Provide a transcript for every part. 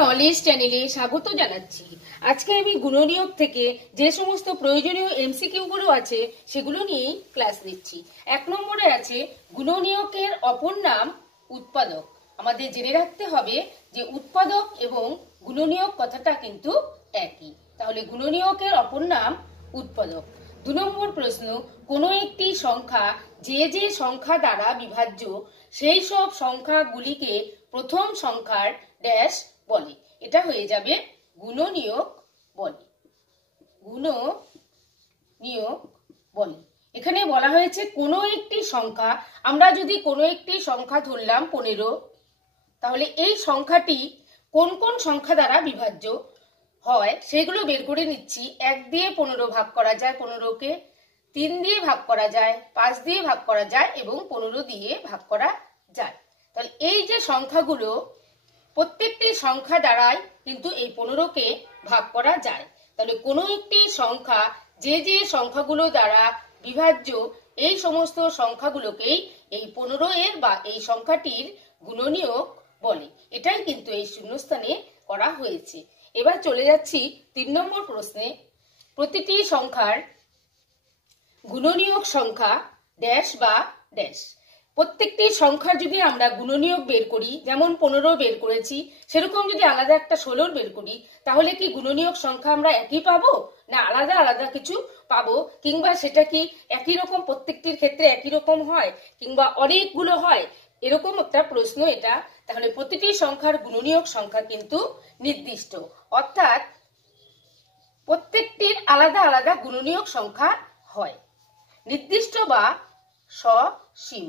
Knowledge চ্যানেলে স্বাগত জানাচ্ছি। আজকে আমি গুণনীয়ক থেকে যে সমস্ত প্রয়োজনীয় এমসিকিউ গুলো আছে সেগুলো নিয়েই ক্লাস নিচ্ছি। 1 নম্বরে আছে গুণনীয়কের অপর নাম উৎপাদক। আমাদের জেনে রাখতে হবে যে উৎপাদক এবং গুণনীয়ক কথাটা কিন্তু একই। তাহলে গুণনীয়কের অপর নাম উৎপাদক। 2 নম্বর প্রশ্ন, কোনো একটি সংখ্যা যে যে সংখ্যা দ্বারা বিভাজ্য সেই সব সংখ্যাগুলিকে প্রথম সংখ্যার ড্যাশ বলে। এটা হয়ে যাবে গুণনীয়ক বলে। গুণনীয়ক বলে। এখানে বলা হয়েছে কোনো একটি সংখ্যা, আমরা যদি কোনো একটি সংখ্যা ধরলাম 15, তাহলে এই সংখ্যাটি কোন কোন সংখ্যা দ্বারা বিভাজ্য হয় সেগুলো বের করে নিচ্ছি। 1 দিয়ে 15 ভাগ করা যায় 15কে, 3 দিয়ে ভাগ করা যায়, 5 দিয়ে ভাগ করা যায় এবং 15 দিয়ে ভাগ করা যায়। তাহলে এই যে সংখ্যাগুলো প্রত্যেকটি সংখ্যা দ্বারাই কিন্তু এই 15কে ভাগ করা যায়। তাহলে কোনো একটি সংখ্যা যে যে সংখ্যাগুলো দ্বারা বিভাজ্য এই সমস্ত সংখ্যাগুলোকেই এই 15 এর বা এই সংখ্যাটির গুণনীয়ক বলে। এটাই কিন্তু এই শূন্যস্থানে করা হয়েছে। এবার চলে যাচ্ছি 3 নম্বর প্রশ্নে। প্রতিটি সংখ্যার গুণনীয়ক সংখ্যা ড্যাশ বা ড্যাশ। প্রত্যেকটি সংখ্যার যদি আমরা গুণনীয়ক বের করি, যেমন 15 বের করেছি, সেরকম যদি আলাদা একটা 16 বের করি, তাহলে কি গুণনীয়ক সংখ্যা আমরা একই পাবো না আলাদা আলাদা কিছু পাবো? কিংবা সেটা কি একই রকম প্রত্যেকটির ক্ষেত্রে একই রকম হয় কিংবা অনেকগুলো হয়, এরকম একটা প্রশ্ন এটা। তাহলে প্রতিটি সংখ্যার গুণনীয়ক সংখ্যা কিন্তু নির্দিষ্ট, অর্থাৎ প্রত্যেকটির আলাদা আলাদা গুণনীয়ক সংখ্যা হয়। নির্দিষ্ট বা সসীম,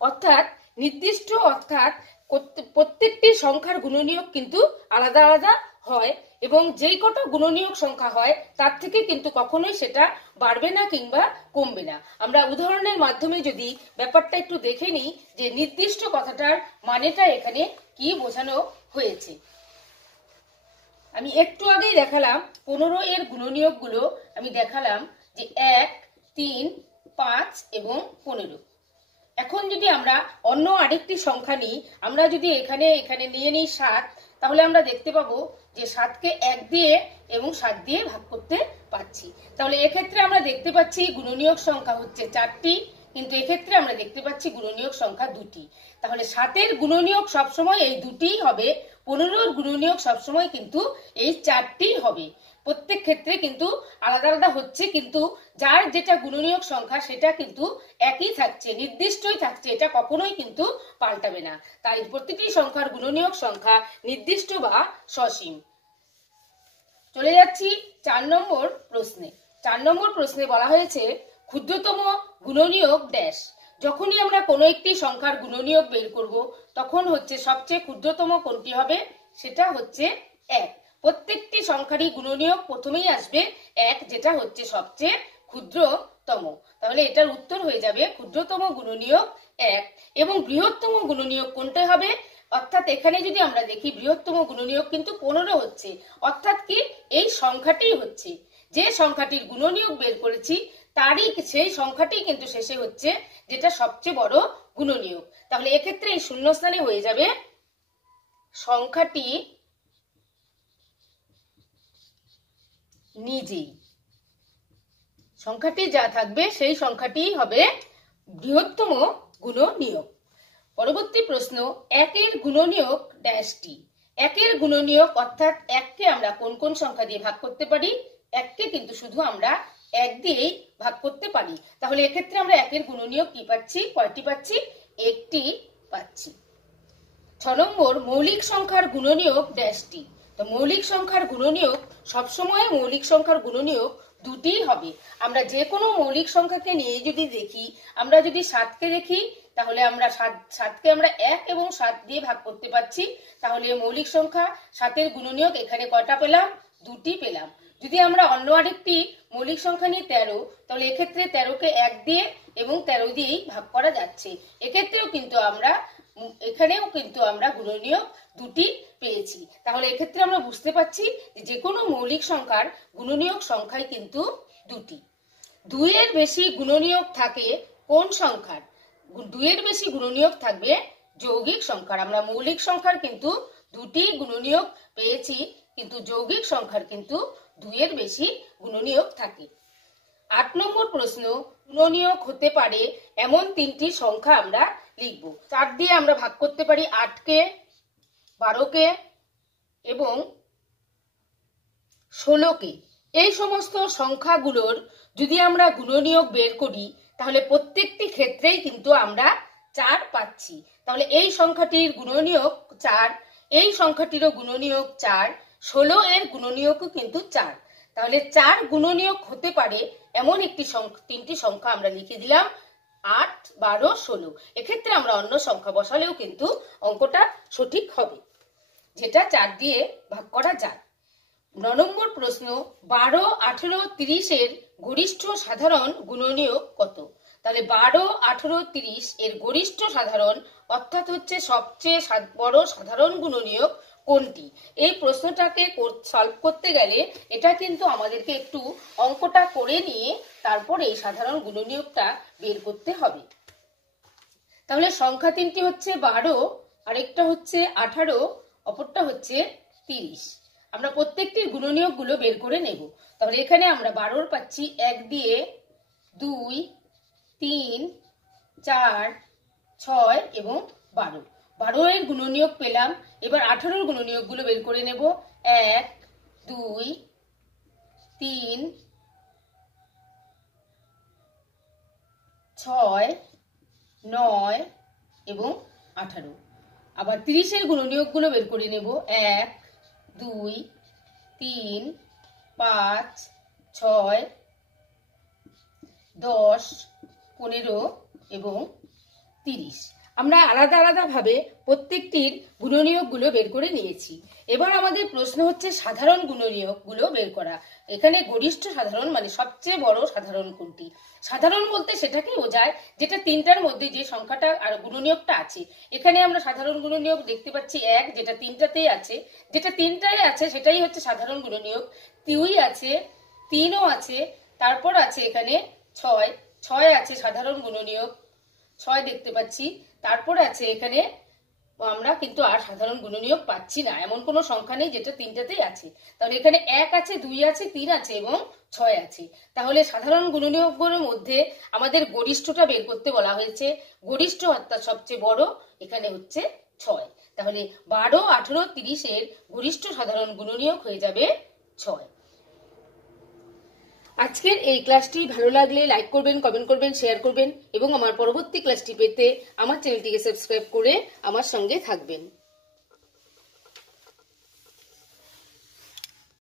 অর্থাৎ নির্দিষ্ট অর্থাৎ প্রত্যেকটি সংখ্যার গুণনীয়ক কিন্তু আলাদা আলাদা হয় এবং যেই কটা গুণনীয়ক সংখ্যা হয় তার থেকে কিন্তু কখনোই সেটা বাড়বে না কিংবা কমবে না। আমরা উদাহরণের মাধ্যমে যদি ব্যাপারটা একটু দেখে নিই যে নির্দিষ্ট কথাটার মানেটা এখানে কি বোঝানো হয়েছে। আমি একটু আগেই দেখালাম 15 এর গুণনীয়ক গুলো, আমি দেখালাম যে 1, 3, 5 এবং 15। এখন যদি আমরা অন্য আরেকটি সংখ্যা নিই, আমরা যদি এখানে নিয়ে নিই 7, তাহলে আমরা দেখতে পাবো যে 7কে 1 দিয়ে এবং 7 দিয়ে ভাগ করতে পারছি। তাহলে এক্ষেত্রে আমরা দেখতে পাচ্ছি গুণনীয়ক সংখ্যা হচ্ছে 4টি, কিন্তু এক্ষেত্রে আমরা দেখতে পাচ্ছি গুণনীয়ক সংখ্যা 2টি। তাহলে 7 এর গুণনীয়ক সবসময় এই 2টিই হবে, 15 এর গুণনীয়ক সবসময় কিন্তু এই 4টি হবে। প্রত্যেক ক্ষেত্রে কিন্তু আলাদা আলাদা হচ্ছে, কিন্তু যার যেটা গুণনীয়ক সংখ্যা সেটা কিন্তু একই থাকছে, নির্দিষ্টই থাকছে, এটা কখনোই কিন্তু পাল্টাবে না। তাই প্রতিটি সংখ্যার গুণনীয়ক সংখ্যা নির্দিষ্ট বা সসীম। চলে যাচ্ছি 4 নম্বর প্রশ্নে। 4 নম্বর প্রশ্নে বলা হয়েছে ক্ষুদ্রতম গুণনীয়ক ড্যাশ। যখনই আমরা কোনো একটি সংখ্যার গুণনীয়ক বের করব তখন হচ্ছে সবচেয়ে ক্ষুদ্রতম কোনটি হবে, সেটা হচ্ছে 1। প্রত্যেকটি সংখ্যারই গুণনীয়ক প্রথমেই আসবে 1, যেটা হচ্ছে সবচেয়ে ক্ষুদ্রতম। তাহলে এটার উত্তর হয়ে যাবে ক্ষুদ্রতম গুণনীয়ক 1। এবং বৃহত্তম গুণনীয়ক কোনটা হবে, অর্থাৎ এখানে যদি আমরা দেখি বৃহত্তম গুণনীয়ক কিন্তু 15 হচ্ছে, অর্থাৎ কি এই সংখ্যাটি হচ্ছে যে সংখ্যাটির গুণনীয়ক বের করেছি তারই সেই সংখ্যাটি কিন্তু শেষে হচ্ছে যেটা সবচেয়ে বড় গুণনীয়ক। তাহলে এক্ষেত্রে এই শূন্যস্থানে হয়ে যাবে সংখ্যাটি নিজেই। সংখ্যাটি যা থাকবে সেই সংখ্যাটি হবে বৃহত্তম গুণনীয়ক। পরবর্তী প্রশ্ন, 1 এর গুণনীয়ক ড্যাশটি। 1 এর গুণনীয়ক অর্থাৎ 1কে আমরা কোন কোন সংখ্যা দিয়ে ভাগ করতে পারি, 1কে কিন্তু শুধু আমরা 1 দিয়েই ভাগ করতে পারি। তাহলে এক্ষেত্রে আমরা 1 এর গুণনীয়ক কি পাচ্ছি, কয়টি পাচ্ছি, 1টি পাচ্ছি। 6 নম্বর, মৌলিক সংখ্যার গুণনীয়ক ড্যাশটি। তো মৌলিক সংখ্যার গুণনীয়ক সবসময় মৌলিক সংখ্যার গুণনীয়ক 2টি হবে। আমরা যে কোনো মৌলিক সংখ্যাকে নিয়ে যদি দেখি, আমরা যদি 7কে দেখি তাহলে আমরা 7কে আমরা 1 এবং 7 দিয়ে ভাগ করতে পারছি। তাহলে মৌলিক সংখ্যা 7 এর গুণনীয়ক এখানে কয়টা পেলাম, 2টি পেলাম। যদি আমরা অন্য আরেকটি মৌলিক সংখ্যা নিই 13, তাহলে এক্ষেত্রে 13কে 1 দিয়ে এবং 13 দিয়েই ভাগ করা যাচ্ছে। এক্ষেত্রেও কিন্তু আমরা গুণনীয়ক 2টি পেয়েছি। তাহলে এক্ষেত্রে আমরা বুঝতে পারছি যে কোনো মৌলিক সংখ্যার গুণনীয়ক সংখ্যাই কিন্তু 2টি। 2 এর বেশি গুণনীয়ক থাকে কোন সংখ্যার, 2 এর বেশি গুণনীয়ক থাকবে যৌগিক সংখ্যার। আমরা মৌলিক সংখ্যার কিন্তু দুটি গুণনীয়ক পেয়েছি, কিন্তু যৌগিক সংখ্যার কিন্তু 2 এর বেশি গুণনীয়ক থাকে। 8 নম্বর প্রশ্ন, গুণনীয়ক হতে পারে এমন 3টি সংখ্যা আমরা লিখব। 4 দিয়ে আমরা ভাগ করতে পারি 8কে, 12কে এবং 16কে। এই সমস্ত সংখ্যাগুলোর যদি আমরা গুণনীয়ক বের করি তাহলে প্রত্যেকটি ক্ষেত্রেই কিন্তু আমরা 4 পাচ্ছি। তাহলে এই সংখ্যাটির গুণনীয়ক 4, এই সংখ্যাটিরও গুণনীয়ক 4, 16 এর গুণনীয়কও কিন্তু 4। তাহলে 4 গুণনীয়ক হতে পারে এমন একটি 3টি সংখ্যা আমরা লিখে দিলাম, 8, 12, 16। এক্ষেত্রে আমরা অন্য সংখ্যা বসালেও কিন্তু অঙ্কটা সঠিক হবে, যেটা 4 দিয়ে ভাগ করা যায়। 9 নম্বর প্রশ্ন, 12, 18, 30 এর গরিষ্ঠ সাধারণ গুণনীয়ক কত? তাহলে 12, 18, 30 এর গরিষ্ঠ সাধারণ অর্থাৎ হচ্ছে সবচেয়ে বড় সাধারণ গুণনীয়ক কোনটি? এই প্রশ্নটাকে সলভ করতে গেলে এটা কিন্তু আমাদেরকে একটু অঙ্কটা করে নিয়ে তারপর এই সাধারণ গুণনীয়কটা বের করতে হবে। তাহলে সংখ্যা 3টি হচ্ছে 12, আরেকটা হচ্ছে 18, অপরটা হচ্ছে 30। আমরা প্রত্যেকটির গুণনীয়ক গুলো বের করে নেব। তাহলে এখানে আমরা 12 পাচ্ছি 1 দিয়ে, 2, 3, 4, 6 এবং 12। 12 এর গুণনীয়ক পেলাম। এবার 18 এর গুণনীয়ক গুলো বের করে নেব। 1, 2, 3, 6, 9 এবং 18। আবার 30 এর গুণনীয়ক গুলো বের করে নেব। 1, 2, 3, 5, 6, 10, 15 এবং 30। আমরা আলাদা আলাদা ভাবে প্রত্যেকটির গুণনীয়ক গুলো বের করে নিয়েছি। এবার আমাদের প্রশ্ন হচ্ছে সাধারণ গুণনীয়ক গুলো বের করা। এখানে গরিষ্ঠ সাধারণ মানে সবচেয়ে বড় সাধারণ কোনটি? সাধারণ বলতে সেটাকেই বোঝায় যেটা 3টার মধ্যে যে সংখ্যাটা আর গুণনীয়কটা আছে। এখানে আমরা সাধারণ গুণনীয়ক দেখতে পাচ্ছি 1, যেটা 3টাতেই আছে। যেটা 3টায় আছে সেটাই হচ্ছে সাধারণ গুণনীয়ক। 2 আছে, 3ও আছে, তারপর আছে এখানে 6 আছে সাধারণ গুণনীয়ক, 6 দেখতে পাচ্ছি। তারপর আছে এখানে আমরা কিন্তু আর সাধারণ গুণনীয়ক পাচ্ছি না, এমন কোনো সংখ্যা নেই যেটা 3টাতেই আছে। তাহলে এখানে 1 আছে, 2 আছে, 3 আছে এবং 6 আছে। তাহলে সাধারণ গুণনীয়কগুলোর মধ্যে আমাদের গরিষ্ঠটা বের করতে বলা হয়েছে। গরিষ্ঠ অর্থাৎ সবচেয়ে বড় এখানে হচ্ছে 6। তাহলে 12, 18, 30 এর গরিষ্ঠ সাধারণ গুণনীয়ক হয়ে যাবে 6। আজকের এই ক্লাসটি ভালো লাগলে লাইক করবেন, কমেন্ট করবেন, শেয়ার করবেন এবং আমার পরবর্তী ক্লাসটি পেতে আমার চ্যানেলটিকে সাবস্ক্রাইব করে আমার সঙ্গে থাকবেন।